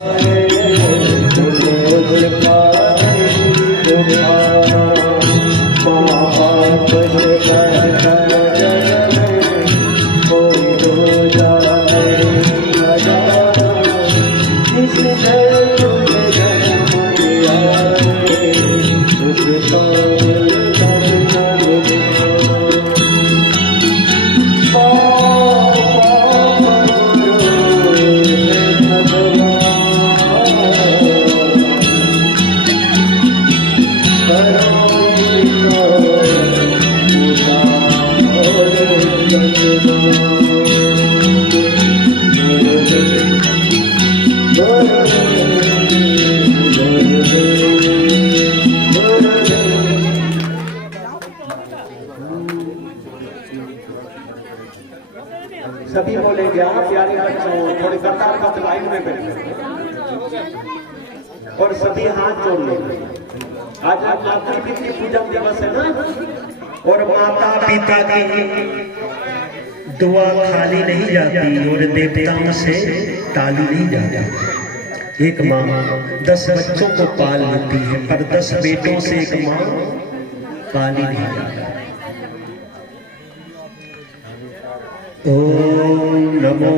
सभी बोलेंगे आप प्यारे बच्चों थोड़ी कतारबद्ध लाइन में बैठे और सभी हाथ जोड़ लेंगे। आज मातृपितृ पूजन दिवस है ना, और माता पिता की दुआ खाली नहीं जाती और देवताओं से टाली नहीं जाती। एक माँ 10 बच्चों को पाल लेती है, पर 10 बेटों से एक माँ पाली नहीं जाती। ओम नमो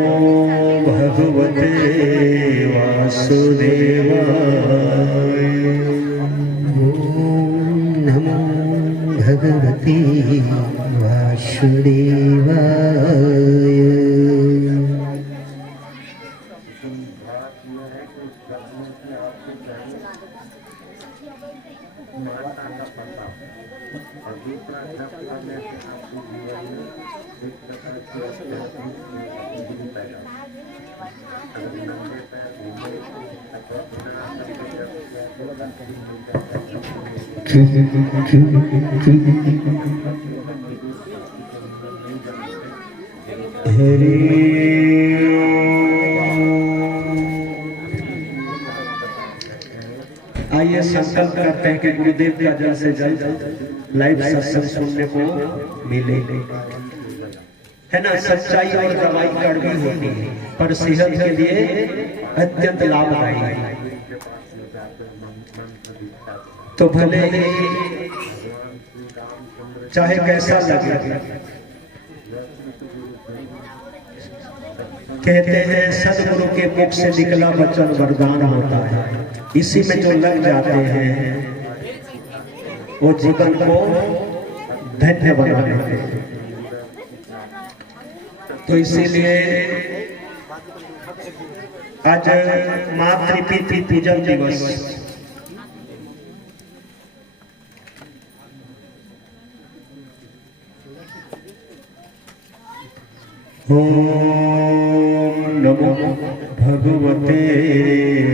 भगवते वासुदेवाय। ओम नमो भगवते वासुदेवाय। आइए संकल्प करते हैं कि गुरुदेव का जल्द से जल्द लाइव सत्संग सुनने को मिले, है ना। सच्चाई और दवाई कड़वी होती है, पर सेहत के लिए अत्यंत लाभदायी है। तो भले चाहे कैसा लगे, कहते हैं सदगुरु के मुख से निकला वचन वरदान होता है। इसी में जो लग जाते हैं वो जीवन को धन्य बना देते हैं। तो इसीलिए आज मातृपितृ पूजन दिवस, ओम नमो भगवते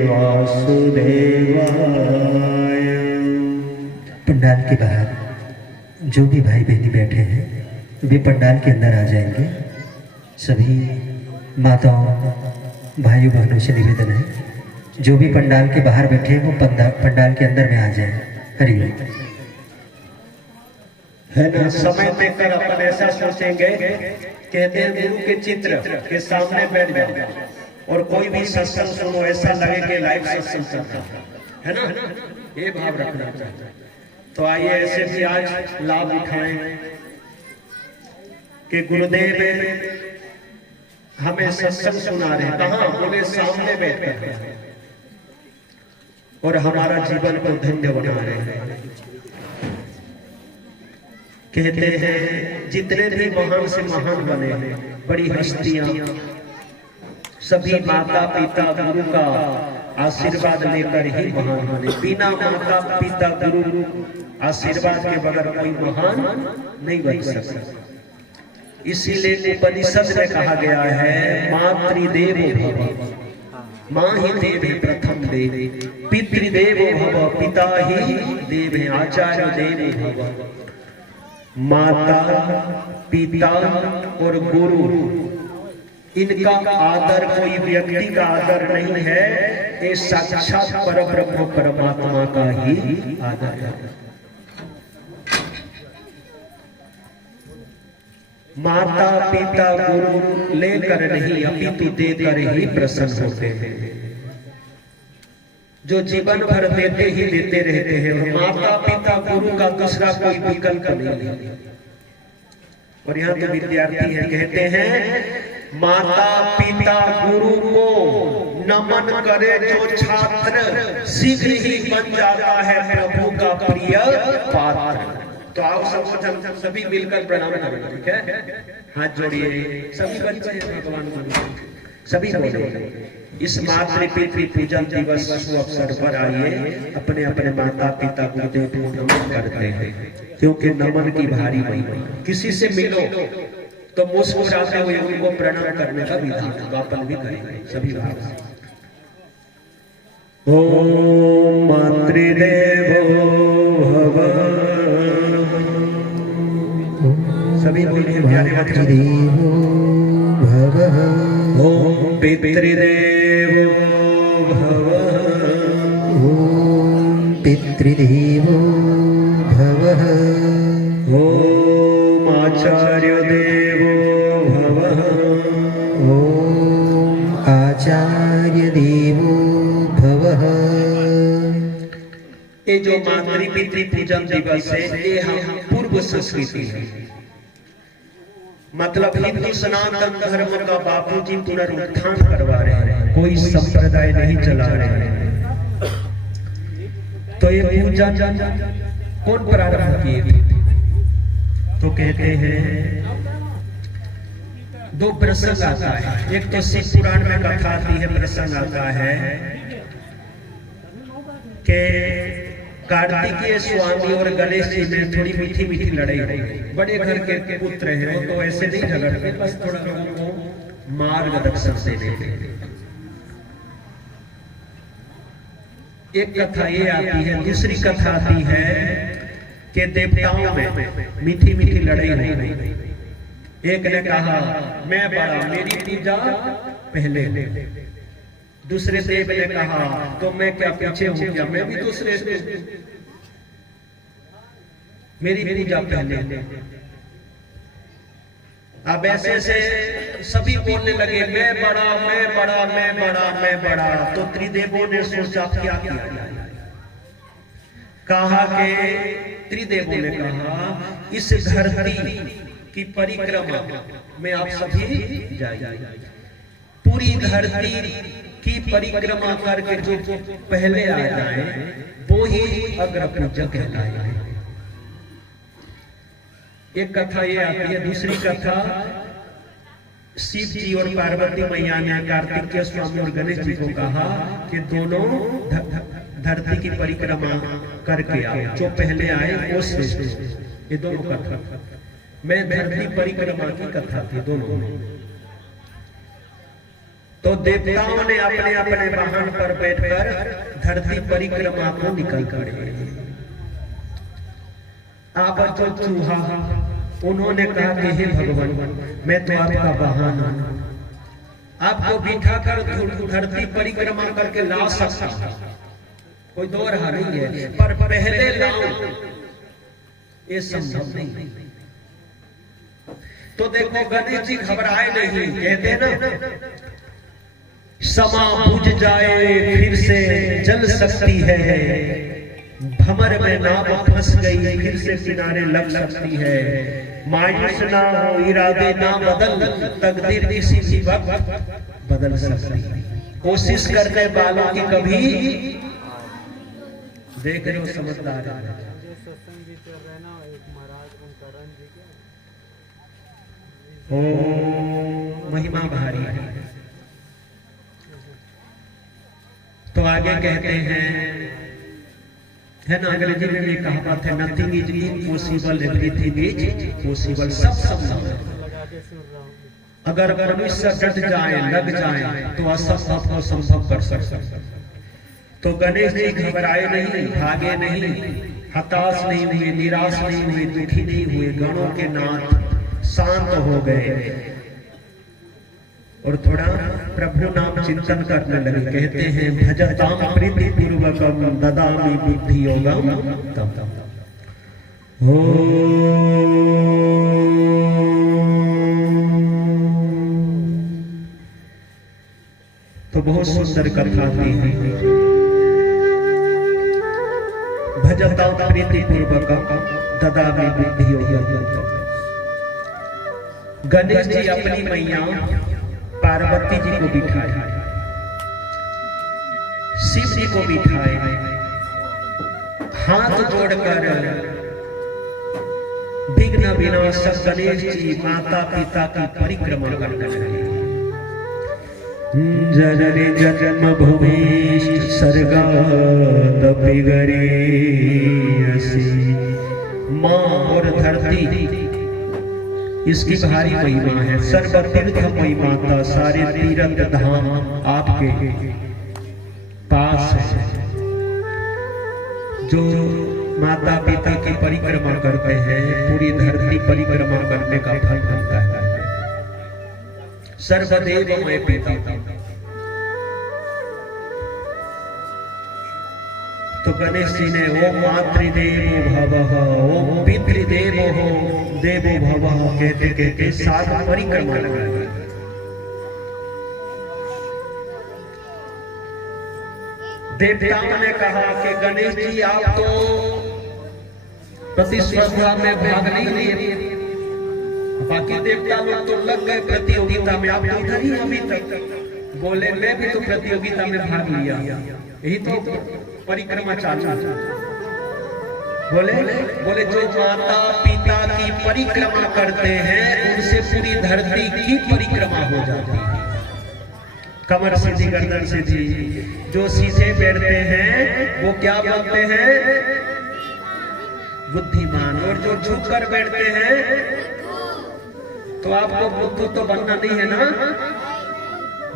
वासुदेवाय। पंडाल के बाहर जो भी भाई बहनी बैठे हैं वे पंडाल के अंदर आ जाएंगे। सभी माताओं भाइयों बहनों से निवेदन है, जो भी पंडाल के बाहर बैठे हैं वो पंडाल के अंदर में आ जाए। हरिओम। है ना। समय देखकर अपन ऐसा सोचेंगे, कहते हैं गुरु के चित्र के सामने बैठ जाओ और कोई भी सत्संग सुनो, ऐसा लगे कि लाइव सत्संग चल रहा है ना। ये भाव रखना चाहिए। तो आइए ऐसे भी आज लाभ उठाएं कि गुरुदेव हमें सत्संग सुना रहे हैं। कहाँ? बोले सामने बैठकर, और हमारा जीवन को धन्य बना रहे हैं। कहते हैं जितने भी महान से महान बने हैं, बड़ी हस्तियां, सभी माता पिता गुरु का आशीर्वाद लेकर ही महान बने। बिना माता पिता गुरु आशीर्वाद के बगैर कोई महान नहीं बन सकता। इसीलिए उपनिषद में कहा गया है मातृदेवो भव, माँ ही देव है प्रथम देव, पितृदेवो भव, पिता ही देव है, आचार्य देवो भव। माता पिता और गुरु, इनका आदर कोई व्यक्ति का आदर नहीं है, ये साक्षात परब्रह्म परमात्मा का ही आदर है। माता पिता गुरु लेकर नहीं अपितु देकर ही प्रसन्न होते हैं। जो जीवन भर देते ही देते रहते हैं, और माता पिता गुरु का दूसरा कोई विकल्प नहीं है। और यहाँ तो विद्यार्थी है, कहते हैं माता पिता गुरु को नमन करे जो छात्र, शीघ्र ही बन जाता है प्रभु का प्रिय पात्र। तो आओ सब सभी मिलकर प्रणाम करें, ठीक है? हाथ जोड़िए, सभी बच्चे भगवान को सभी बोले। इस मातृ पितृ पूजन दिवस शुभ अवसर पर आइए अपने अपने माता पिता गुरुदेव को नमन करते हैं, क्योंकि नमन की भारी महिमा। किसी से मिलो तो मुस्कुराते हुए उनको प्रणाम करने का विधान वापन भी करेंगे सभी भाव से। ओम मातृदेवो भव, सभी बोलिए प्यारे मातृदेवो भव। ओम पितृदेवो भव, ओम पितृदेवो भव। ओम आचार्य देवो भव, ओम आचार्य देवो भव। ये जो मातृ पितृ पूजन दिवस है, ये हम पूर्व संस्कृति है। मतलब हिंदू सनातन धर्म का बापूजी पुनरुत्थान करवा रहे हैं, कोई संप्रदाय नहीं चला रहे हैं। तो ये पूजा कौन प्रारंभ किए? तो कहते हैं दो प्रसंग आता है। एक तो शिव पुराण में कथा आती है, प्रसंग आता है कि कार्तिकेय स्वामी और गणेश जी में थोड़ी मीठी मीठी लड़ाई हुई। बड़े घर के पुत्र हैं, वो तो ऐसे नहीं झगड़ते, बस थोड़ा लोगों को मार्गदर्शन देने के। एक कथा ये आती है। दूसरी कथा आती है कि देवताओं में मीठी मीठी लड़ाई हुई। एक ने कहा मैं बड़ा, मेरी पूजा पहले। दूसरे देव ने कहा तो मैं क्या पीछे हूं क्या, मैं भी दूसरे से, मेरी पूजा पहले। अब ऐसे से सभी बोलने लगे मैं बड़ा, मैं बड़ा, मैं बड़ा, मैं बड़ा। तो त्रिदेवों ने सोचा क्या किया, कहा कि त्रिदेवों ने कहा इस धरती की परिक्रमा में आप सभी जाइए। पूरी धरती की परिक्रमा करके जो पहले आ जाए वो ही अग्र पूजक कहलाए। एक कथा ये आती है। दूसरी कथा शिव जी और पार्वती मैया ने कार्तिकेय स्वामी और गणेश जी को कहा कि दोनों धरती की परिक्रमा करके आओ, जो पहले आए वो श्रेष्ठ। ये दोनों कथा मैं धरती परिक्रमा की कथा थी दोनों। तो देवताओं ने अपने अपने वाहन पर बैठकर धरती परिक्रमा को निकल पड़े। आप जो चूहा, उन्होंने कहा कि हे भगवान मैं तो आपका वाहन हूं, आपको बिठा कर धरती परिक्रमा करके ला सकता, कोई दो रहा नहीं है, पर पहले लाऊं ये संभव नहीं। तो देखो गणेश जी घबराए नहीं, कहते ना समा बुझ जाए फिर से जल सकती है, भंवर में नाव फंस गई फिर से किनारे लग सकती है। मायूस ना हो, इरादे ना बदल, तकदीर किसी भी वक्त बदल सकती है। कोशिश करने वालों की कभी, देख रहे हो समझदार है। ओ महिमा भारी है। तो आगे कहते हैं, है ना, अंग्रेजी में भी कहावत है nothing is impossible, everything is possible. सब संभव है। अगर मनुष्य डट जाए, लग जाए तो असंभव को संभव कर सकते। तो गणेश जी घबराए नहीं, भागे नहीं, हताश नहीं हुए, निराश नहीं हुए, दुखी नहीं हुए। गणों के नाथ शांत हो गए और थोड़ा प्रभु नाम चिंतन करने लगे। कहते हैं भजताम प्रीति पूर्वकम ददामि बुद्धि योगम तम। तो बहुत सुंदर कथा थी। भजता प्रीति पूर्वक ददामि बुद्धि योग। गणेश जी अपनी मैया पार्वती जी को बिठाए, शिव जी को बिठाए, हाथ जोड़कर विघ्न विनाशक गणेश जी माता पिता की परिक्रमा करने लगे। जननी जन्म भूमि सर्गादपि गरीयसी। माँ और धरती इसकी भारी महिमा है। सर्वतीर्थमयी माता, सारे तीर्थ धाम आपके पास है। जो माता पिता की परिक्रमा करते हैं पूरी धरती परिक्रमा करने का फल मिलता है। सर्वदेवमय पिता, तो गणेश जी ने ओम मातृदेवो भवः, ओम पितृदेवो देवो भवः कहते कहते 7 परिक्रमा लगाई। देवताओं ने कहा कि गणेश जी आप तो प्रतिस्पर्धा में भाग नहीं लिए, बाकी देवता लोग तो लग गए प्रतियोगिता में, आप तो इधर ही अभी तक। बोले मैं भी तो प्रतियोगिता में भाग लिया, यही तो परिक्रमा चालू। बोले जो माता पिता की परिक्रमा करते हैं उनसे पूरी धरती की परिक्रमा हो जाती है। कमर सीधी गर्दन सीधी, जो सीधे बैठते हैं वो क्या बोलते हैं? बुद्धिमान। और जो झुक कर बैठते हैं तो आपको बुद्धू तो बनना नहीं है ना।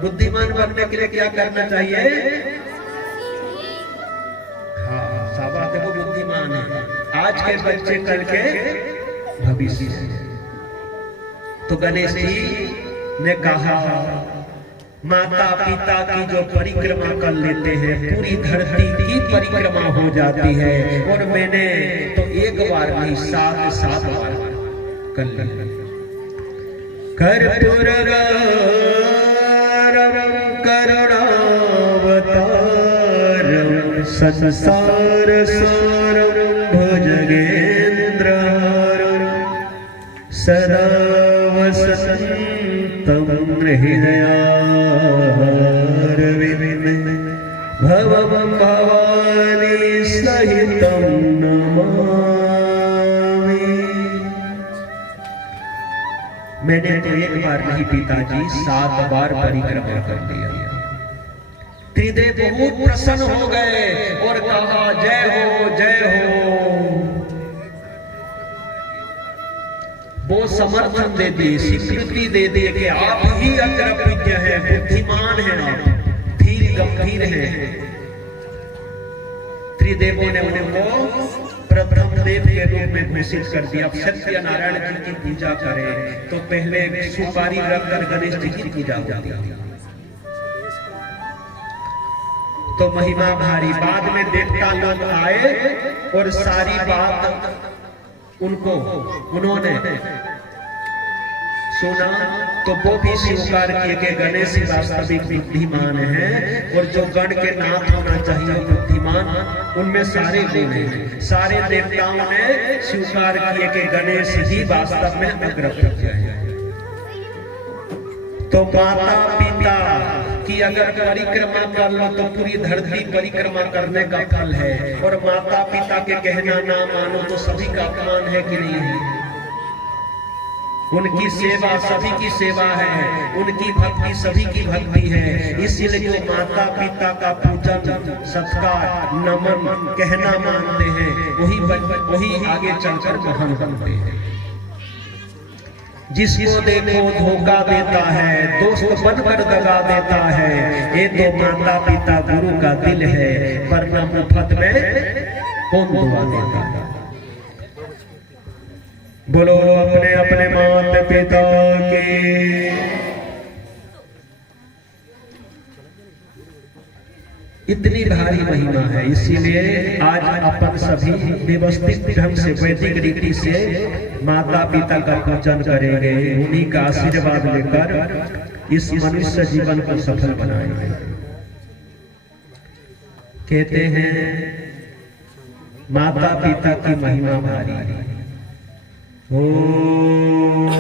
बुद्धिमान बनने के लिए क्या करना चाहिए? हाँ, शाबाश, देखो बुद्धिमान है। आज के बच्चे कल के भविष्य है। तो गणेश जी ने कहा माता पिता की जो परिक्रमा कर लेते हैं पूरी धरती की परिक्रमा हो जाती है। और मैंने तो एक बार नहीं 7 बार कर लिया। कर्पूर करुणावतारम संसार सारम भुजगेन्द्रहारम सदा वसन्तं हृदयारविन्दे भवं भवानी सहितं नमामि। मैंने तो एक बार नहीं पिताजी 7 बार परिक्रमा कर लिया। त्रिदेव बहुत प्रसन्न हो गए और कहा जय हो जय हो। वो समर्थन दे दिए, स्वीकृति दे दिए कि आप ही अग्रविज्ञ हैं, बुद्धिमान हैं, आप धीर गंभीर हैं। त्रिदेवों ने उनको प्रथम देव के रूप में घोषित कर दिया। अब सत्यनारायण जी की पूजा करें तो पहले सुपारी रखकर गणेश जी की पूजा होती है, तो महिमा भारी। बाद में देवता लोग आए और सारी बात उन्होंने सुना तो वो भी स्वीकार किए कि गणेश जी वास्तविक बुद्धिमान है और जो गण के नाथ होना चाहिए बुद्धिमान, उनमें सारे गुण हैं। सारे देवताओं ने स्वीकार किए कि गणेश जी वास्तव में अग्रविज्ञ है। तो माता पिता की अगर परिक्रमा कर लो तो पूरी धरती परिक्रमा करने का फल है। और माता पिता के कहना ना मानो तो सभी का अपमान है कि नहीं है? उनकी सेवा सभी की सेवा है, उनकी भक्ति सभी की भक्ति है। इसीलिए जो माता पिता का पूजन सत्कार नमन कहना मानते हैं वही आगे चलकर महान बनते हैं। जिसको देखो धोखा देता है, दोस्त बनकर दगा देता है, ये तो माता पिता गुरु का दिल है, वरना मुफ्त में कौन दुआ देता है? बोलो अपने अपने माता पिता के। इतनी भारी महिमा है, इसीलिए आज अपन सभी व्यवस्थित ढंग से वैदिक रीति से माता पिता का पूजन करेंगे, उन्हीं का आशीर्वाद लेकर इस मनुष्य जीवन को सफल बनाएंगे। कहते हैं माता पिता की महिमा भारी। ओम।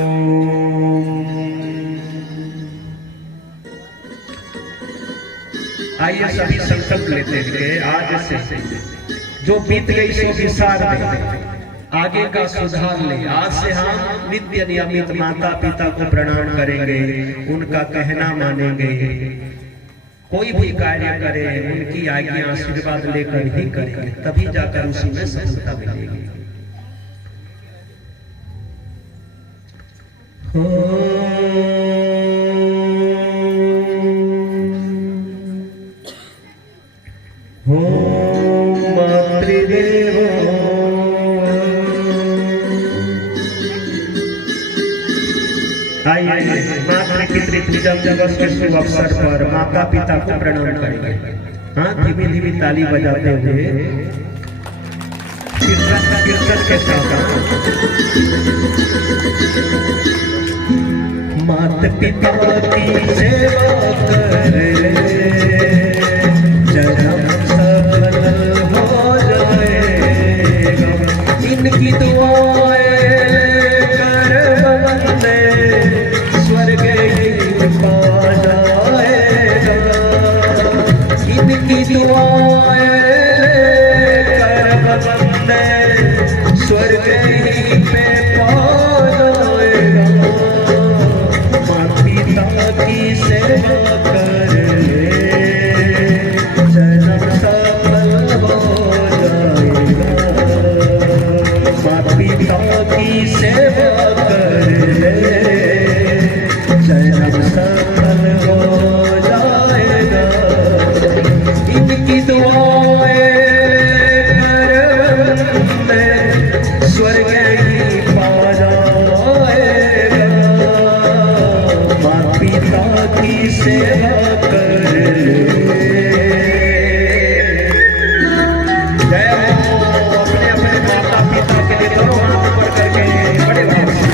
आइए सभी संकल्प लेते हैं आज से जो बीत गई सो विसार दे, आगे का सुधार ले। आज से हम नित्य नियमित माता पिता को प्रणाम करेंगे, उनका कहना मानेंगे, कोई भी कार्य करें उनकी आज्ञा आशीर्वाद लेकर ही करेंगे, तभी जाकर उसी में सफलता मिलेगी। ओम मातृदेवो आइए मातृ पितृ पूजन दिवस के शुभ अवसर पर माता पिता को प्रणाम करेंगे। हाँ, धीमी धीमी ताली बजाते हुए कीर्तन के साथ माता पिता की सेवा कर जन्म सफल हो जाएगा, इनकी दुआएं कर बंदे स्वर्ग ही पा जाएगा, इनकी दुआएं कर बंदे स्वर्ग ही पे पा जाएगा। माता पिता की सेवा कर जन्म सफल हो जाएगा, माता पिता की सेवा कर जन्म सफल हो जाएगा, इनकी दुआएं कर स्वर्ग ही पा जाएगा। माता पिता की सेवा कर जय हो। अपने अपने माता पिता के लिए दोनों हाथ ऊपर करके बड़े भाव से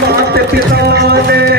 माता पिता ने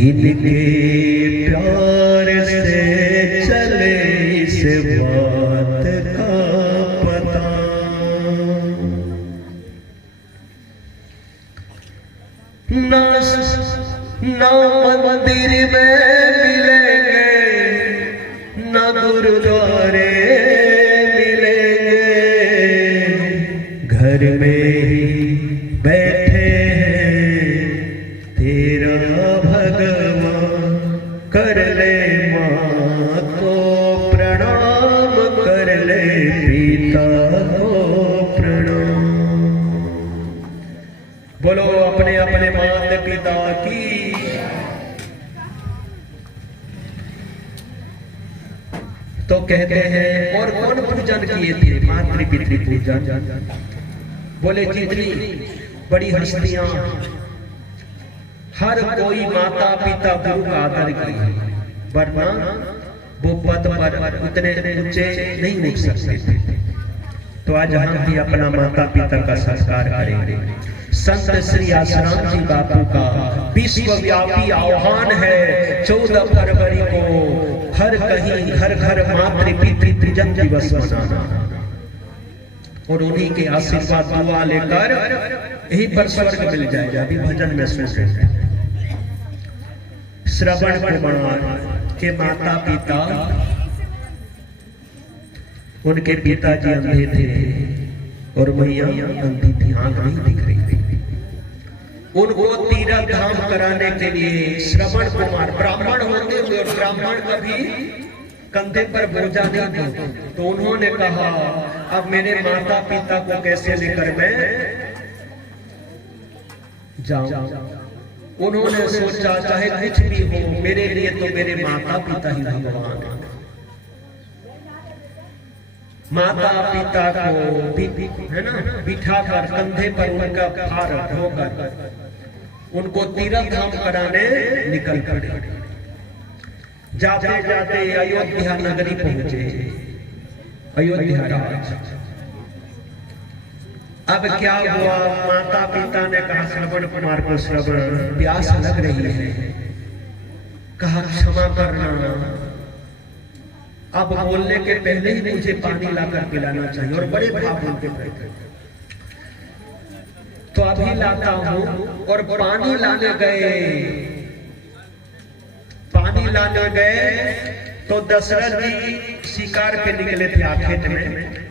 इनके प्यार से चले इस बात का पता। ना मंदिर में मिलेंगे, ना गुरुद्वारे मिलेंगे, घर में ही बैठे हैं तेरा भगवान। कर ले माँ को प्रणाम, कर ले पिता को प्रणाम। बोलो अपने अपने माता पिता की। तो कहते हैं और कौन पूजन किए थे? मातृ पितृ पूजन। बोले जितनी बड़ी हस्तियां, हर कोई माता पिता गुरु का आदर की, वरना वो पद पर उतने ऊंचे नहीं उठ सकते थे। तो आज हम भी अपना माता पिता का संस्कार करेंगे। संत श्री आसाराम जी बापू का विश्वव्यापी आह्वान है 14 फरवरी को हर कहीं घर घर मातृ पितृ पूजन दिवस मनाना, और उन्हीं के आशीर्वाद दुआ लेकर यही पर स्वर्ग मिल जाएगा। अभी भजन में सुन रहे हैं श्रवण कुमार के माता पिता, उनके पिताजी अंधे थे और मैया अंधी थी, आंख नहीं दिख रही थी। उनको तीर्थ धाम कराने के लिए श्रवण कुमार ब्राह्मण होते हुए, और ब्राह्मण कभी कंधे पर बोझा नहीं था, तो उन्होंने कहा अब मेरे माता पिता को कैसे लेकर मैं जाऊं। उन्होंने सोचा चाहे कुछ भी हो, मेरे लिए तो मेरे माता पिता ही भगवान है। माता पिता को है ना बिठाकर कंधे पर उनका भार ढोकर उनको तीर्थ धाम कराने निकल पड़े। जाते जाते अयोध्या नगरी पहुंचे, अयोध्या राज। अब क्या हुआ? माता पिता ने कहा श्रवण कुमार को, श्रवण प्यास लग रही है, कहा क्षमा करना, अब बोलने के पहले ही मुझे पानी लाकर पिलाना चाहिए। और बड़े भाव उनके बैठे, तो अभी लाता हूं। और पानी लाने गए, पानी लाने गए तो दशरथ जी शिकार पे निकले थे आखेट में,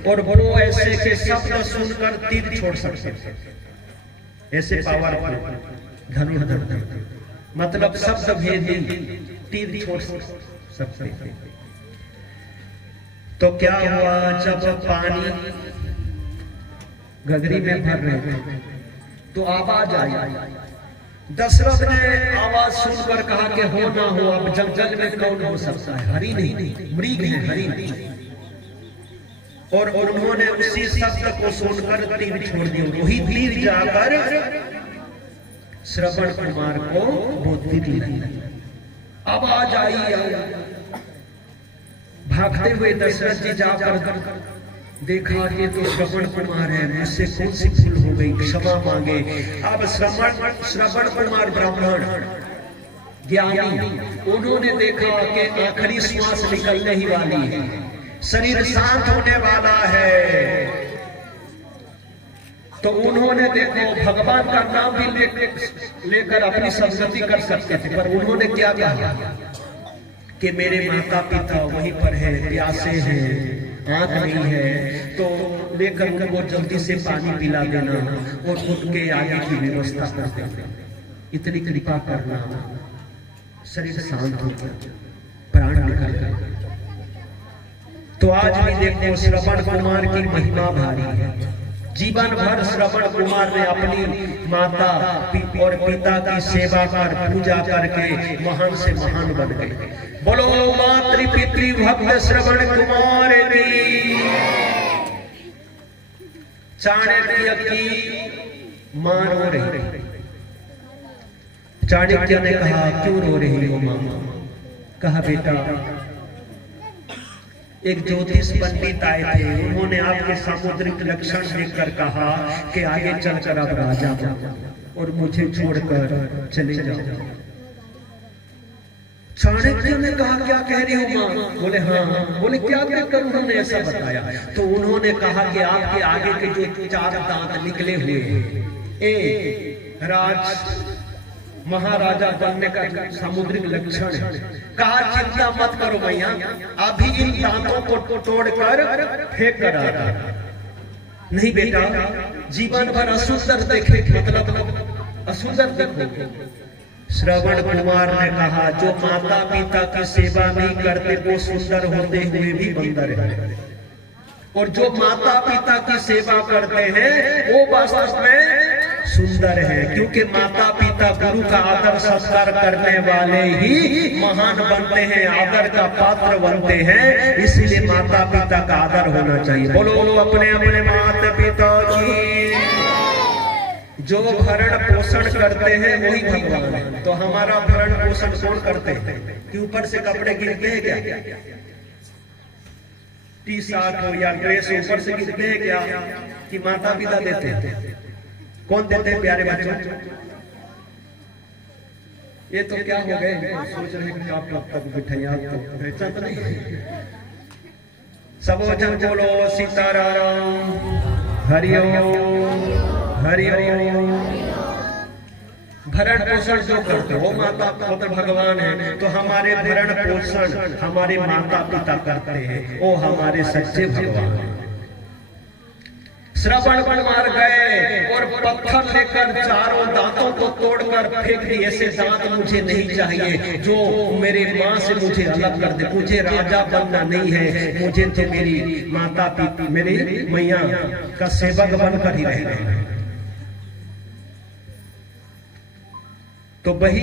और वो ऐसे के शब्द सुनकर तीर छोड़ सकते, ऐसे पावरफुल धनुर्धर, मतलब शब्द भेदी तीर छोड़ सकते थे। तो क्या हुआ? जब पानी गगरी में भर रहे थे तो आवाज आई। दशरथ ने आवाज सुनकर कहा कि हो ना हो, अब जंगल में कौन हो सकता है? हरि नहीं, मृग है, हरि नहीं। और उन्होंने उसी शब्द को सुनकर तीर छोड़ दिया। वही तीर जाकर श्रवण कुमार को बुद्धि दी। आवाज आई, भागते हुए दशरथ जी जाकर देखा कि तो श्रवण कुमार है, मुझसे कौन सी भूल हो गई, क्षमा मांगे। अब श्रवण कुमार ब्राह्मण ज्ञानी, उन्होंने देखा कि आखिरी श्वास निकलने ही वाली है, शरीर शांत होने वाला है। तो उन्होंने देखो भगवान का नाम भी लेकर अपनी सदगति कर सकते थे, पर उन्होंने क्या कहा कि मेरे माता पिता वहीं पर है, प्यासे हैं, आंख नहीं है, तो लेकर उनको जल्दी से पानी पिला देना और उनके आगे की व्यवस्था कर देना। इतनी कृपा करना, शरीर शांत हो गया, प्राण निकल गए। तो आज भी देखो श्रवण कुमार की महिमा भारी है। जीवन भर श्रवण कुमार ने अपनी माता और पिता की सेवा कर पूजा करके महान से महान बन गए। बोलो मातृ पितृ भक्त श्रवण कुमार की। चाणक्य की मां रो रही। चाणक्य ने कहा क्यों रो रही हो मां? कहा बेटा एक ज्योतिष पंडित आए थे, उन्होंने आपके सामुद्रिक लक्षण देखकर कहा कि आगे चलकर आप राजा बनो और मुझे छोड़कर चले जाओ। कहा क्या कह रही हो माँ? बोले हाँ। बोले क्या देखकर उन्होंने ऐसा बताया? तो उन्होंने कहा कि आपके आगे के जो 4 दांत निकले हुए हैं, राज महाराजा बनने का सामुद्रिक लक्षण है। कहा चिंता मत करो भैया, अभी इन दांतों को तोड़कर फेंक कर आ रहा। नहीं बेटा, जीवन भर असुंदर देखे, मतलब असुंदर देखो। श्रवण कुमार ने कहा जो माता पिता की सेवा नहीं करते वो सुंदर होते हुए भी बंदर है, और जो माता पिता की सेवा करते हैं वो वास्तव में सुंदर है, क्योंकि माता पिता गुरु का आदर सत्कार करने वाले ही महान बनते हैं, आदर का पात्र बनते हैं। इसलिए माता पिता का आदर होना चाहिए। बोलो अपने अपने माता पिता की। जो भरण पोषण करते हैं वही भगवान है। तो हमारा भरण पोषण कौन करते हैं? कि ऊपर से कपड़े गिरते हैं क्या? टी शर्ट हो या ड्रेस ऊपर से गिरते हैं क्या? कि माता पिता देते हैं? कौन देते हैं प्यारे बच्चों? ये तो क्या हो गए, सोच रहे हैं आप कब तक बिठाइया, तो ऐसा तो नहीं। सब वचन बोलो सीताराम, हरिओम हरिओम। भरण पोषण जो करते हो माता पुत्र भगवान है, तो हमारे भरण पोषण हमारे माता पिता करते हैं, वो हमारे सच्चे भगवान हैं। श्रवण कुमार गए और पत्थर लेकर 4 दांतों को तोड़कर फेंक दिए। ऐसे दांत मुझे नहीं चाहिए जो मेरे माँ से मुझे अलग कर दे। मुझे राजा बनना नहीं है, मुझे तो मेरी माता पिता मेरी मैया का सेवक बनकर ही रहना है। तो वही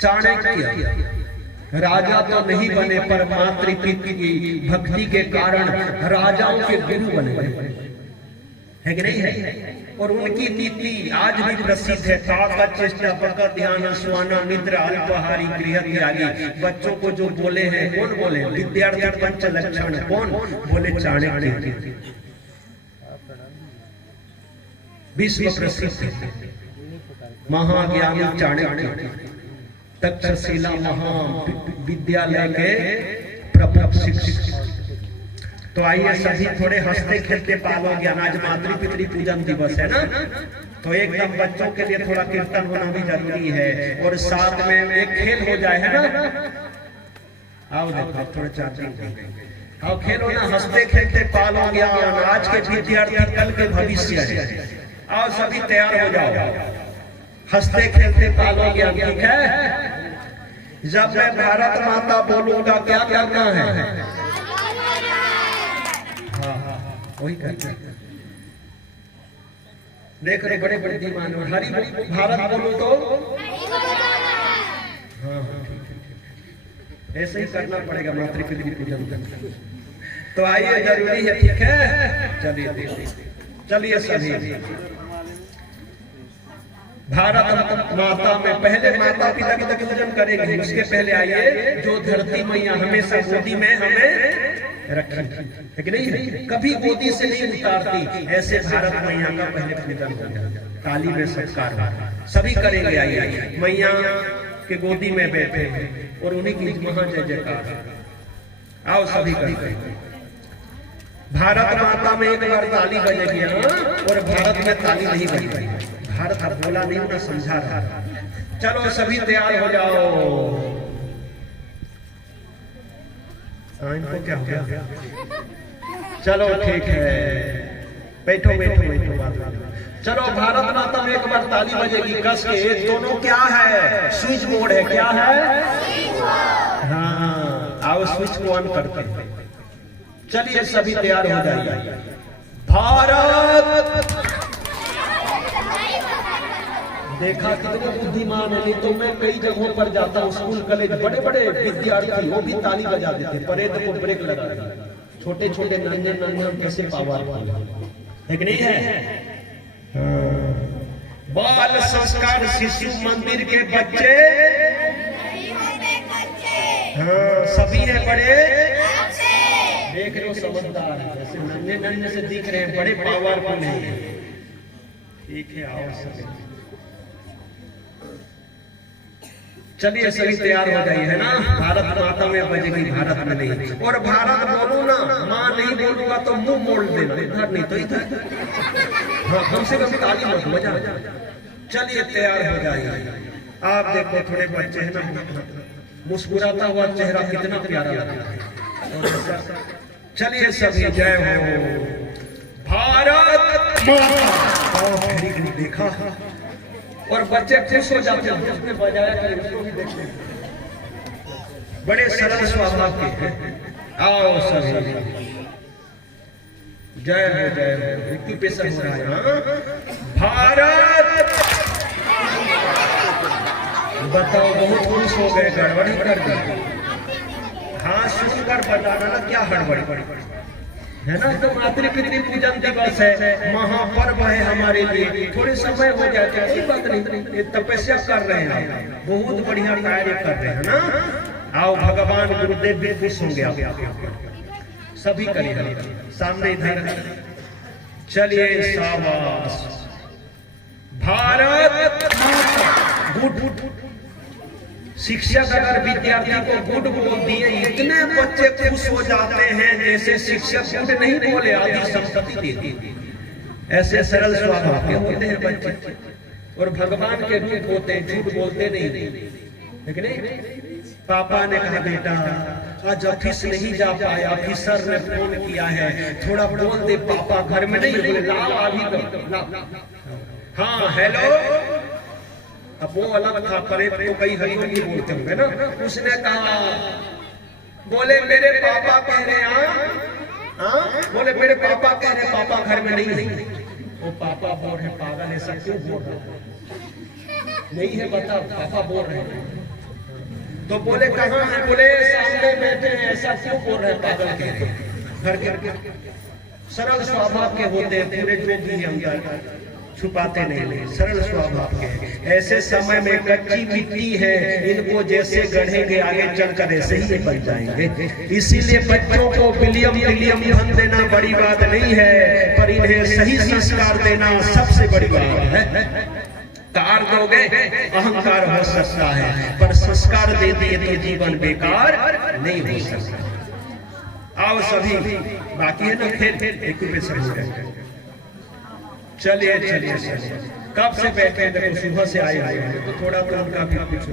चाणक्य राजा तो नहीं बने, पर मातृपिता की भक्ति के कारण राजाओं के गुरु बने, है कि नहीं है? और उनकी नीति आज भी प्रसिद्ध है। ताका चेष्टा बका ध्यान सुहाना निद्रा अल्पाहारी गृह त्यागी। बच्चों को जो बोले हैं, कौन बोले? विद्यार्थी पंच लक्षण। कौन बोले? चाणक्य। विश्व प्रसिद्ध महाज्ञानी चाणक्य तक्षशिला महाविद्यालय के प्रमुख शिक्षक। तो आइए सभी थोड़े हंसते खेलते पालो ज्ञान। आज मातृ पितृ पूजन दिवस है ना, तो एकदम बच्चों के लिए थोड़ा कीर्तन होना भी जरूरी है, और साथ में एक खेल हो जाए, है ना? आओ देखो थोड़े 4 दिन आओ खेलो ना, हंसते खेलते पालो ज्ञान। आज के विद्यार्थी कल के भविष्य है। आओ सभी तैयार हो जाओ, हंसते खेलते पालो ज्ञान। ठीक है? जब मैं भारत माता बोलूंगा क्या करना है? हाँ, वही करना है। देख रहे बड़े बड़े दीवान हरी भारत बोलो तो हाँ, ऐसे ही करना पड़ेगा मातृ पितृ पूजन। तो आइए जरूरी है। ठीक है, चलिए चलिए सभी भारत माता में पहले माता पिता की पूजन करेंगे, उसके पहले आइए जो धरती मैया हमेशा गोदी में हमें रखी है कि नहीं, कभी गोदी से नहीं उतारती, ऐसे भारत मैया का पहले पूजन होगा। ताली में सत्कार सभी करेंगे। आइए मैया के गोदी में बैठे और उन्हीं की महा जय जयकार। आओ सभी करते भारत माता में एक बार ताली बजेगी, और भारत में ताली नहीं बजेगी। भारत बोला नहीं ना, समझा रहा। चलो सभी तैयार हो जाओ। इनको क्या हो गया? चलो ठीक है, बैठो बैठो बैठो। चलो भारत माता में एक बार ताली बजेगी कस के। दोनों क्या है? स्विच बोर्ड है। क्या है? हाँ, आओ स्विच को ऑन करते हैं। चलिए सभी तैयार हो जाइए। भारत देखा कितने बुद्धिमान है। तो मैं कई जगहों पर जाता हूँ, स्कूल कॉलेज, बड़े बड़े विद्यार्थी वो भी ताली बजा देते, परेड को ब्रेक लगा देते। छोटे छोटे नन्हे नन्हे कैसे पावरफुल है कि नहीं है? बाल संस्कार शिशु मंदिर के बच्चे हाँ सभी है बड़े, देख रहे हो समझदार है, जैसे नन्हे नन्हे से दिख रहे हैं, बड़े पावरफुल हैं। ठीक है, आओ सभी चलिए सभी तैयार हो जाइए, है ना। भारत माता में बजेगी, भारत में नहीं। और भारत बोलू ना, माँ नहीं बोलूंगा तो मुंह मोड़ देना, इधर नहीं तो इधर। हाँ, हमसे कभी ताली मत बजा। चलिए तैयार हो जाइए। आप देखो थोड़े बच्चे हैं ना, मुस्कुराता हुआ चेहरा कितना प्यारा लगता है। चलिए सभी जय हो भारत माता। देखा, और बच्चे खुश हो जाते हैं, उसने बजाया करें उसको भी देखते हैं। बड़े सरल स्वभाव के हैं। आओ सभी जय हो एक्यूपेशन हो रहा है। हाँ? भारत बताओ, बहुत खुश हो गए, गड़बड़ी कर दी। हाँ, शुरू कर बताना ना, क्या हड़बड़ी है ना। तो मातृपितृ पूजन दिवस है, महापर्व है हमारे लिए। थोड़े समय हो जाते हैं, कोई बात नहीं, ये तपस्या कर रहे हैं, बहुत बढ़िया कार्य कर रहे हैं ना। आओ, भगवान गुरुदेव भी खुश होंगे आप सभी करिए सामने इधर। चलिए शाबाश। भारत गुड। शिक्षक अगर विद्यार्थी को गुड बोल दिए, इतने बच्चे खुश हो जाते हैं जैसे शिक्षक गुड नहीं बोले आदि संपत्ति दे दी। ऐसे सरल स्वभाव के होते हैं बच्चे, और भगवान के रूप होते हैं, झूठ बोलते नहीं। लेकिन पापा ने कहा बेटा आज ऑफिस नहीं जा पाया, ऑफिसर ने फोन किया है, थोड़ा बोल दे पापा घर में नहीं। बोले लाओ अभी तो। हाँ हेलो। अब वो अलग था, परे तो कई हरियों की बोलते होंगे ना। उसने कहा, बोले मेरे पापा कह रहे हैं, बोले मेरे पापा कह रहे पापा घर में नहीं। वो पापा बोल रहे पागल है, सब क्यों बोल रहे नहीं है, बता पापा बोल रहे हैं। तो बोले कहाँ है, बोले सामने बैठे हैं, ऐसा क्यों बोल रहे पागल कह रहे घर के। सरल स्वभाव के होते हैं, पूरे जो भी अंदर छुपाते नहीं, सरल स्वभाव के। ऐसे समय में कच्ची मिट्टी है, इनको जैसे गढ़ेंगे आगे चलकर ऐसे ही बन जाएंगे। इसीलिए बच्चों को विलियम धन देना बड़ी बात नहीं है, पर इन्हें सही संस्कार देना सबसे बड़ी बात है। कार दोगे अहंकार हो सकता है, पर संस्कार दे दिए तो जीवन बेकार नहीं हो सकता। आओ सभी, बाकी है ना खेल, एक्यूपेशन हो रहा है। चलिए कब से बैठे हैं, देखो सुबह से आए हैं, तो थोड़ा तो उनका भी कुछ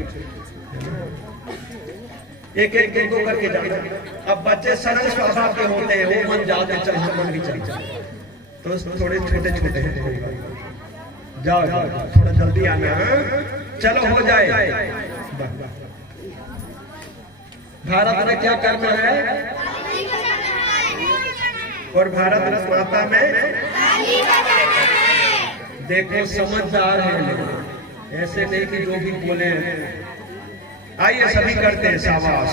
एक दो करके जाना। अब बच्चे सरल स्वभाव के होते हैं, वो मन जाते चल मन भी चल जाए, तो थोड़े छोटे हैं। जाओ थोड़ा जल्दी आना। चलो हो जाए। भारत में क्या करना है, और भारत माता में देखो समझदार है, ऐसे नहीं कि जो भी बोले। आइए सभी करते हैं, शाबाश।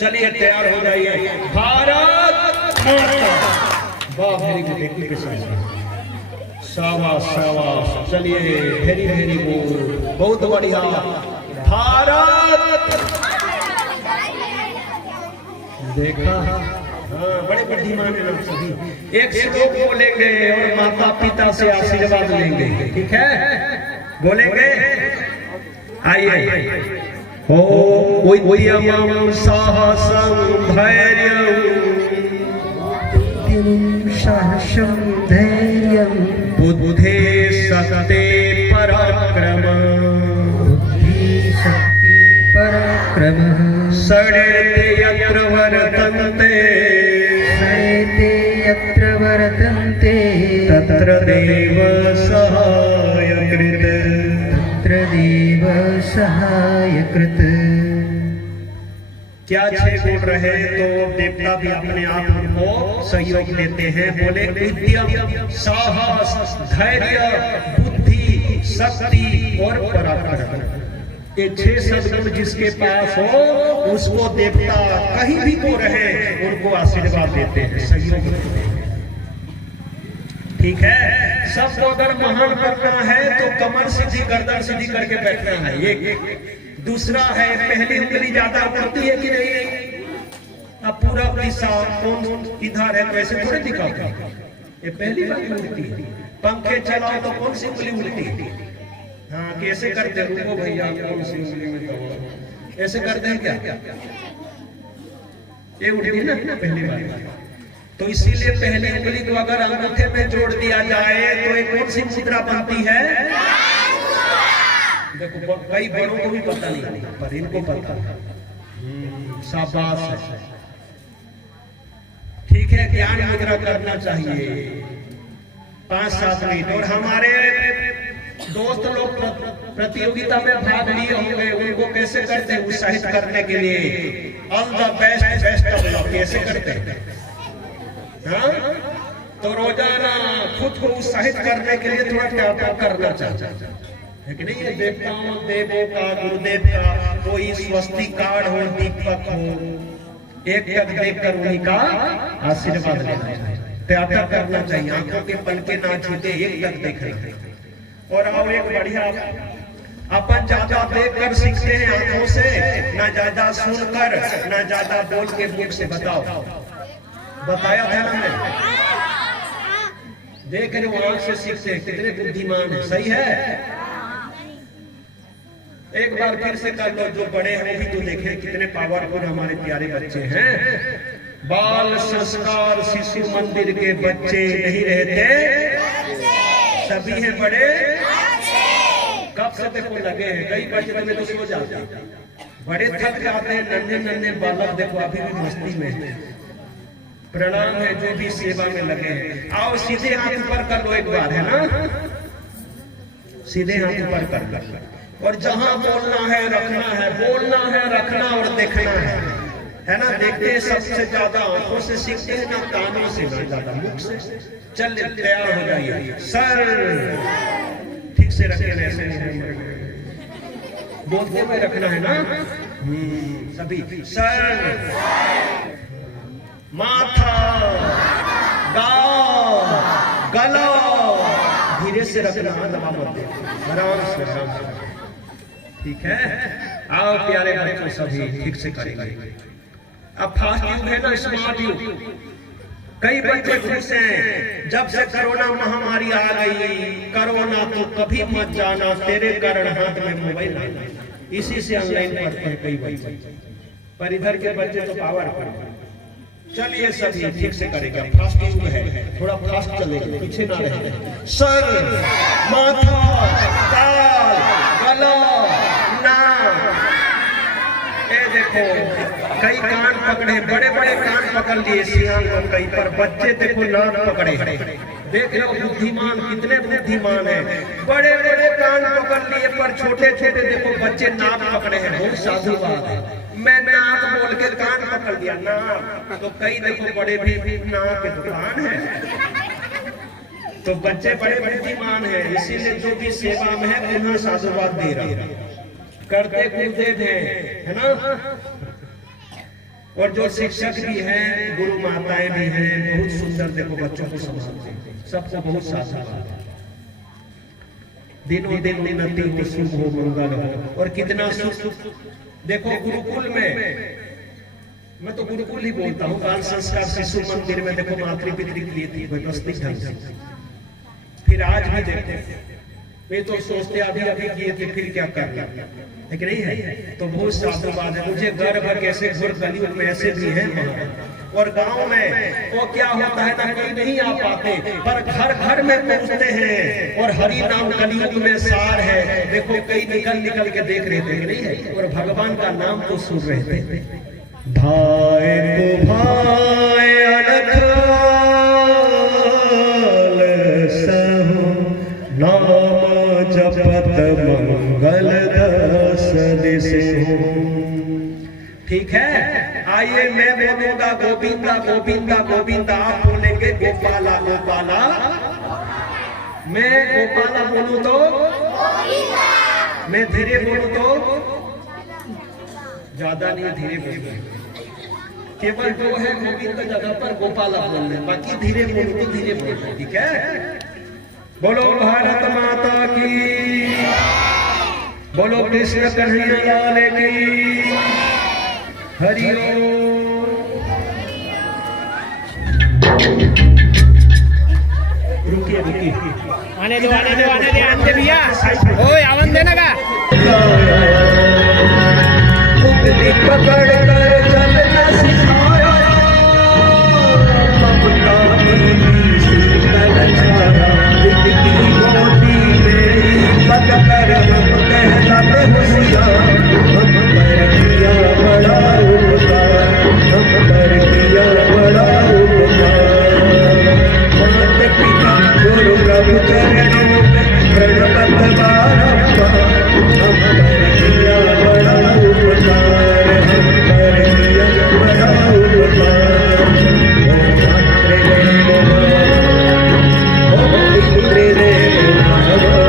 चलिए तैयार हो जाइए। भारत माता, वाह वेरी गुड, शाबाश शाबाश। चलिए वेरी गुड, बहुत बढ़िया। भारत देखा, हाँ बड़े बुद्धिमान है लोग सभी। एक श्लोक बोलेंगे और माता पिता से आशीर्वाद लेंगे, ठीक है, बोलेंगे। आइए। ओ उद्यमं साहसं धैर्यं बुद्धे सत्ते पराक्रमः षडेते यत्र वर्तन्ते तत्र देव सहायकृत। क्या 6 गुण रहे तो देवता भी अपने आप हमको सहयोग देते हैं। बोले उद्यम, साहस, धैर्य, बुद्धि, शक्ति और पराक्रम। ये 6 सद्गुण जिसके पास हो उसको देवता कहीं भी को रहे उनको आशीर्वाद देते हैं, सहयोग देते हैं, ठीक है। सबको अगर महान करना है तो कमर सीधी गर्दन सीधी करके बैठना है। ये दूसरा है, पहली उंगली ज्यादा उठती है कि नहीं। अब पूरा दिशा कौन इधर है तो ऐसे थोड़े दिखाता, ये पहली बार उड़ती है। पंखे चलाओ तो कौन सी उंगली उड़ती है, हाँ कैसे करते, रुको भैया कौन सी उंगली में दबाओ, ऐसे करते हैं क्या? ये उठती ना पहली बार, तो इसीलिए पहली उंगली को अगर अंगूठे में जोड़ दिया जाए तो एक कौन सी मुद्रा बनती है? देखो कई बड़ों को भी पता नहीं पर इनको पता। शाबाश है, ठीक है, ज्ञान मुद्रा करना चाहिए 5-7 मिनट। और हमारे दोस्त लोग प्रतियोगिता में भाग लिए होंगे, उनको कैसे करते हैं उत्साहित करने के लिए? All the best best of luck कैसे करते हैं? हाँ, तो रोजाना खुद को उत्साहित करने के लिए थोड़ा क्या करना चाहिए, है कि नहीं? देवताओं देवों का, गुरुदेव का कोई स्वस्ति कार्ड हो, दीपक हो, एक टक देखकर उन्हीं का आशीर्वाद लेना चाहिए, त्याग करना चाहिए, आंखों के पलके ना छूटे, एक टक देखना। और एक बढ़िया, अपन ज्यादा देखकर सीखते हैं आंखों से, ना ज्यादा सुनकर, ना ज्यादा बोल के मुख से। बताओ, बताया था ना मैंने, देख रहे हो आंख से सीखते हैं, कितने बुद्धिमान है, सही है? एक बार फिर से कर लो, जो बड़े हैं भी तो देखें कितने पावरफुल हमारे प्यारे बच्चे हैं। बाल संस्कार शिशु मंदिर के बच्चे नहीं रहते, सभी हैं बड़े। कब से देखो लगे हैं, कई बच्चे में तो सो जाते हैं, बड़े थक जाते हैं, नन्हे नन्हे बालक देखो अभी भी मस्ती में। प्रणाम है जो भी सेवा में लगे हैं। आओ सीधे हाथ ऊपर कर लो एक बार, है ना? सीधे हाथ ऊपर कर, और जहां बोलना है रखना है, बोलना है रखना और देखना है ना? देखते हैं सबसे ज्यादा आंखों से सीखते हैं, ना कानों से, ना ज्यादा मुख से। चल तैयार हो जाइए, सर ठीक से रखे, ऐसे नहीं बोलते हुए रखना है ना? सभी सर, माथा, गाल, गला धीरे से रखना, दबा मत दे, आराम से, ठीक है? आओ प्यारे बच्चों, सभी ठीक से करेंगे। अब फास्ट युग है ना, स्मार्ट युग। कई बच्चे खुश हैं, जब से कोरोना महामारी आ गई, कोरोना तो कभी मत जाना, तेरे कारण हाथ में मोबाइल आना, इसी से ऑनलाइन पढ़ते हैं कई बच्चे। पर इधर के बच्चे तो पावरफुल। चलिए सभी ठीक से करेगा, फास्ट युग है, थोड़ा फास्ट चलेगा, पीछे ना रहे। सर, माथा, गाल, गला, नाक, ये देखो कई कान पकड़े, बड़े बड़े कान पकड़ लिए सियान को कई, पर बच्चे देखो नाक पकड़े। देख लो बुद्धिमान, कितने बुद्धिमान है, बड़े बड़े कान पकड़ लिए पर छोटे छोटे देखो बच्चे नाक पकड़े हैं। बहुत साधु बात है, मैं नाक बोल के कान पकड़ दिया, नाक तो कई देखो बड़े भी नाक के दुकान है। तो बच्चे बड़े बुद्धिमान है, इसीलिए जो भी सेवा में है उन्हें साधुवाद दे रहा, करते गुरुदेव है ना? और जो शिक्षक भी हैं, गुरु माताएं भी हैं, बहुत सुंदर देखो बच्चों को समझाते हैं, सबको बहुत साधुवाद। दिनों दिन उन्नति हो, सुख हो, मंगल हो, और कितना सुख। देखो गुरुकुल में, मैं तो गुरुकुल ही बोलता हूँ, बाल संस्कार शिशु मंदिर में देखो मातृ पितृ की थी व्यवस्थित ढंग से। फिर आज भी देखते, वे तो सोचते अभी अभी किए थे, फिर क्या करना, है कि नहीं है? तो बहुत साधुवाद है, मुझे गर्व है कैसे घोर कलयुग में ऐसे भी हैं। और गांव में वो क्या होता है ना, कहीं नहीं आ पाते पर घर घर में पहुंचते हैं, और हरि नाम कलयुग में सार है। देखो कई निकल निकल के देख रहे थे, नहीं है? और भगवान का नाम तो सुन रहे थे। भाई को भाई अलख नाम जपत मंगल दस दिशे। ठीक है, आइए मैं बोलूंगा गोविंदा गोविंदा गोविंदा, आप बोलेंगे गोपाला गोपाला। मैं गोपाला बोलूं तो मैं धीरे बोलूं तो ज्यादा नहीं, धीरे बोलूं। केवल जो है गोविंद जगह पर गोपाला बोलना, बाकी धीरे बोलूं तो धीरे बोलना, ठीक है? बोलो भारत माता की, बोलो कृष्ण कन्हैया लाल की, हरि ओम। रुकिए रुकिए। आने दो भैया। ओए आवन देना का उंगली पकड़ कर चलना सिखाया, ममता की शीतल छाया, जिंदगी गोदी में पग कर हम कहलाते होशियार, हम पर किया बड़ा उपकार, हम पर किया बड़ा उपकार। माता पिता गुरु प्रभु चरणों में प्रणमत बारंबार, हम पर किया बड़ा उपकार, हम पर किया बड़ा उपकार। ओम मातृ देवो भव, ओम पितृ देवो भव।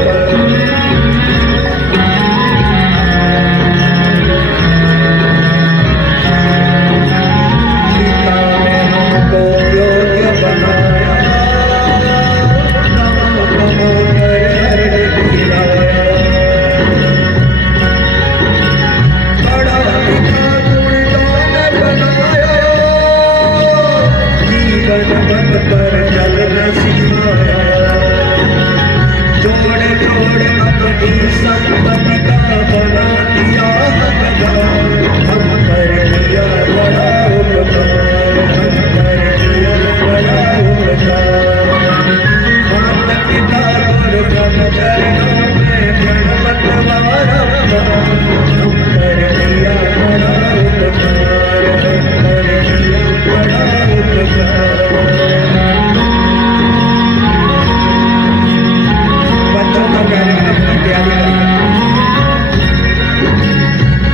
पिता ने हमको योग्य बनाया, नमो नमो कर हर खिलाया। पढ़ा लिखा गुणगान बनाया, जीवन पथ पर चलना सिखाया। जोड़ जोड़ अपनी संपत्ति का बना दिया हकदार, हम पर किया बड़ा उपकार, हम पर किया बड़ा उपकार। माता पिता गुरु प्रभु चरणों में प्रणमत बारंबार, हम पर किया बड़ा उपकार, हम पर किया बड़ा उपकार। बच्चों का कार्यक्रम की तैयारी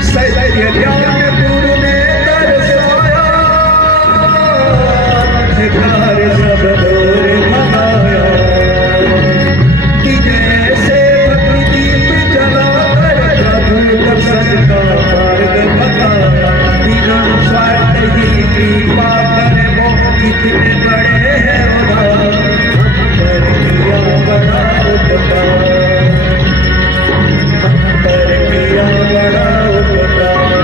सैद्य ज्ञान गुरु ने दर्शाया, अधिकार सब दूर भगाया। विजय से भक्ति दीप जलाकर प्रभु दर्शन का मार्ग बताया। बिना स्वार्थ ही कृपा करे वो कितने बड़े हैं उदार, हम पर किया बड़ा उपकार, हम पर किया बड़ा उपकार।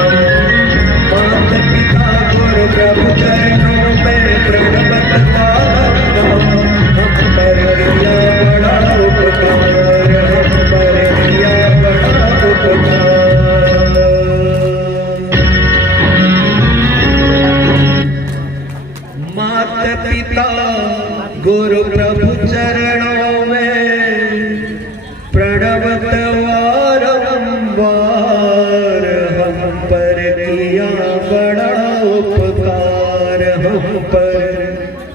माता पिता गुरु प्रभु चरणों में प्रणमत बारंबार, हम पर किया बड़ा उपकार, हम पर किया बड़ा उपकार। माता पिता गुरु प्रभु चरणों में प्रणमत बारंबार, हम पर किया बड़ा उपकार, हम पर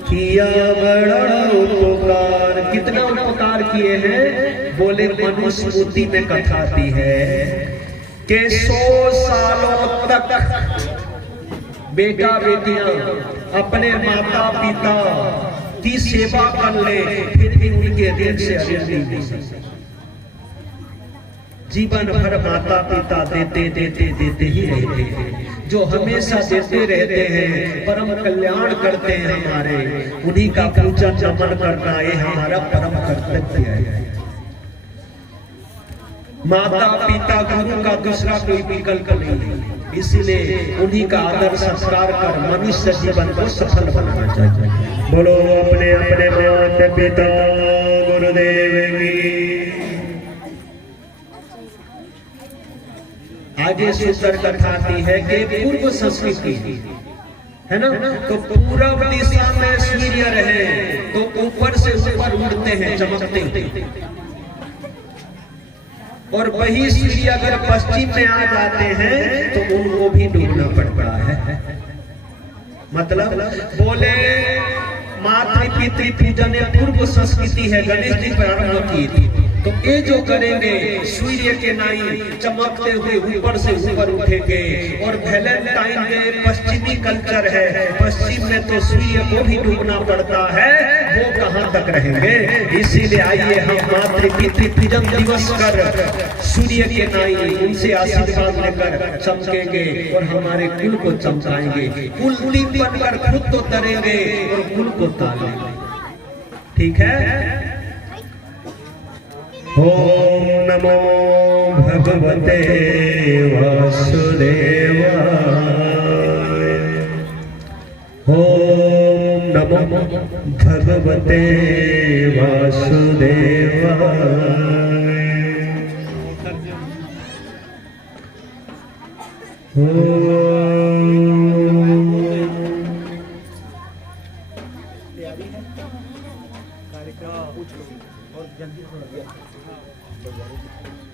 किया बड़ा उपकार। कितना उपकार किए हैं? बोले मनुस्मृति में कथा दी है कि 100 सालों तक बेटा बेटियां अपने माता पिता की सेवा कर ले, फिर भी उनके ऋण से ऋण नहीं दे सकते। जीवन भर माता पिता देते देते देते ही रहते हैं, जो हमेशा देते रहते हैं, परम कल्याण करते हैं हमारे, उन्हीं का पूजन नमन करना ये हमारा परम कर्तव्य है। माता पिता गुरु का दूसरा कोई विकल्प नहीं है, इसलिए उन्हीं का आदर संस्कार कर मनुष्य जीवन को सफल बनाना चाहिए। बोलो अपने अपने माता पिता गुरुदेव की। आगे सुंदर कथा आती है कि पूर्व संस्कृति है ना, तो पूरब दिशा में सूर्य रहे तो ऊपर से ऊपर उड़ते हैं, चमकते हैं, और वही सूर्य अगर पश्चिम में आ जाते हैं तो उनको भी डूबना पड़ता है। मतलब बोले मातृ पितृ पूजन पूर्व संस्कृति है, गणेश जी प्रारंभ की थी। तो ये जो करेंगे सूर्य के नाई चमकते हुए ऊपर से ऊपर उठेंगे, और वैलेंटाइन डे पश्चिमी कल्चर है, पश्चिम में तो सूर्य को भी डूबना पड़ता है, वो कहाँ तक रहेंगे। इसीलिए आइए हम मातृ पितृ पूजन दिवस कर सूर्य के नाई उनसे आशीर्वाद लेकर चमकेंगे और हमारे कुल को चमकाएंगे। कुल दीप बनकर खुद तो तरेंगे और कुल को तालेंगे। ठीक है। ओम नमो भगवते वासुदेवाय। ओम नमो नमो भगवते वासुदेवाय।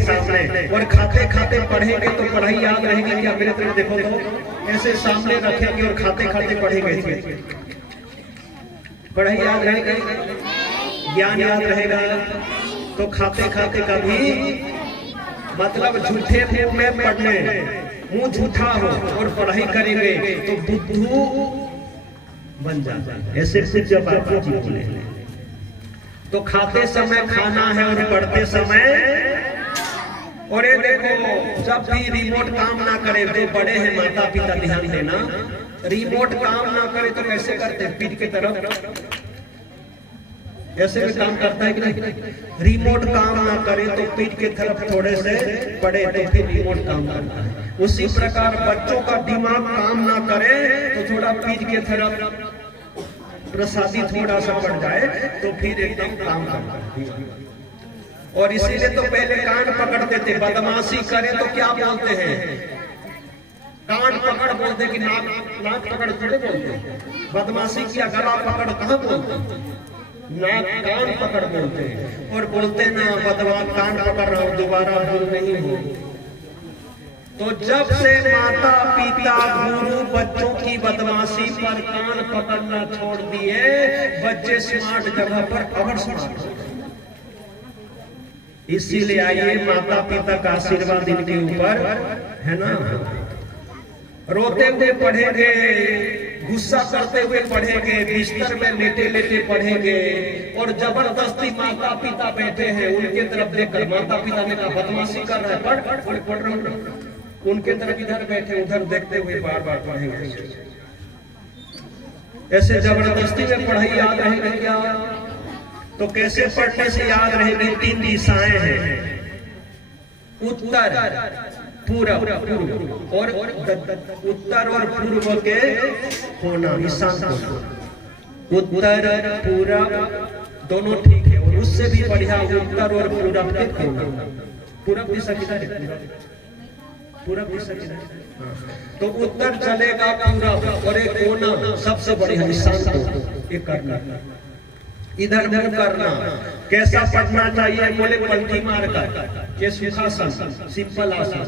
सामने और खाते खाते पढ़ेंगे तो पढ़ाई याद रहेगी क्या? मेरे तरफ देखो तो ऐसे सामने रखेंगे और खाते खाते पढ़ेंगे, पढ़ाई याद रहेगी, ज्ञान याद रहेगा। तो खाते खाते कभी मतलब झूठे मुंह में पढ़ने, मुंह झूठा हो और पढ़ाई करेंगे तो बुद्धू बन जाता है। ऐसे कुछ जब आपको जी बोले तो खाते समय खाना है और पढ़ते समय, और ये देखो जब भी रिमोट काम ना करे, जो बड़े हैं माता पिता ध्यान देना, रिमोट काम ना करे तो कैसे करते हैं? पीठ के तरफ ऐसे भी काम करता है कि नहीं? रिमोट काम ना करे तो पीठ के तरफ थोड़े से पड़े तो फिर रिमोट काम करता है। उसी प्रकार बच्चों का दिमाग काम ना करे तो थोड़ा पीठ के तरफ प्रसादी थोड़ा सा पड़ जाए तो फिर एकदम काम करता है। और इसीलिए तो पहले कान पकड़ते थे, बदमाशी करें तो क्या बोलते हैं? कान पकड़ बोलते कि नाक पकड़ थोड़े बोलते। बदमाशी किया गला पकड़ कहाँ बोलते? नाक कान पकड़ बोलते हैं। और बोलते ना बदमाश कान पकड़ रहा हूं, दोबारा भूल नहीं हो। तो जब से माता पिता गुरु बच्चों की बदमाशी पर कान पकड़ना छोड़ दिए, बच्चे स्मार्ट जगह पर अवर स्मार्ट। इसीलिए आइए माता पिता का आशीर्वाद इनके ऊपर है ना। रोते हुए पढ़ेंगे, गुस्सा करते हुए पढ़ेंगे, बिस्तर में लेटे लेटे पढ़ेंगे, और जबरदस्ती माता पिता बैठे हैं उनके तरफ देखकर, माता पिता ने कहा बदमाशी कर रहा है, पढ़ रहा हूं, उनके तरफ इधर बैठे उधर देखते हुए बार बार पढ़ेंगे। ऐसे जबरदस्ती में पढ़ाई याद रहेगी क्या? तो कैसे पढ़ने से याद रहेगी? 3 दिशाएं हैं, उत्तर पूर्व और उत्तर और पूर्व के कोना, ईशान कोना। उत्तर पूर्व दोनों ठीक है, और उससे भी बढ़िया उत्तर और पूर्व के कोना। पूर्व दिशा किधर है? पूर्व दिशा किधर? तो उत्तर चलेगा पूर्व, और एक कोना सबसे बढ़िया ईशान कोना, एक करना, इधर मुंह करना। कैसा पढ़ना चाहिए? बोले पलटी मारकर, ये सुखासन, सिंपल आसन,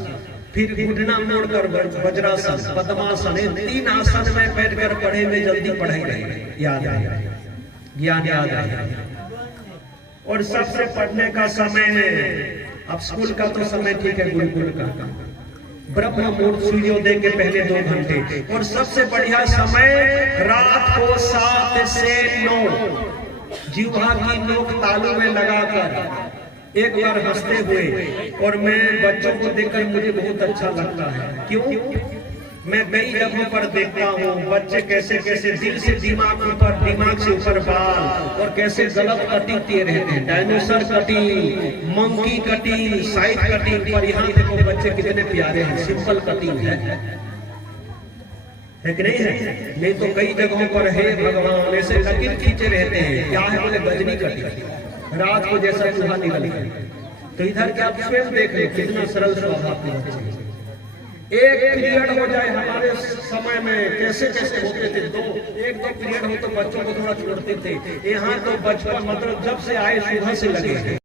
फिर घुटना मोड़कर वज्रासन, पद्मासन, 3 आसन में बैठकर पढ़ेंगे, जल्दी पढ़ाई रहेगी, याद रहेगा, ज्ञान याद रहेगा। और सबसे पढ़ने का समय है, अब स्कूल का तो समय ठीक है, गुरुकुल का ब्रह्म मुहूर्त सूर्योदय के पहले 2 घंटे, और सबसे बढ़िया समय रात को 7 से 9 जीवा की नोक तालू में लगाकर एक बार हंसते हुए। और मैं बच्चों को देखकर मुझे बहुत अच्छा लगता है। क्यों? मैं कई जगहों पर देखता हूँ बच्चे कैसे कैसे दिल से दिमाग ऊपर, दिमाग से ऊपर बाल, और कैसे गलत कटिंग किए रहते हैं, dinosaur cutting, monkey cutting, side cutting. पर यहाँ देखो बच्चे कितने प्यारे हैं, सिंपल कटिंग है कि नहीं है? नहीं तो कई जगहों पर है भगवान ऐसे लकीर खींचे रहते हैं, क्या है? बोले गजनी कटिंग, रात को जैसा चूहा निकल गया। तो इधर क्या आप स्वयं देख रहे कितना सरल स्वभाव के बच्चे। एक पीरियड हो जाए हमारे समय में कैसे कैसे होते थे, 1-2 पीरियड हो तो बच्चों को थोड़ा छोड़ते थे। यहाँ तो बचपन मतलब जब से आए सुबह से लगे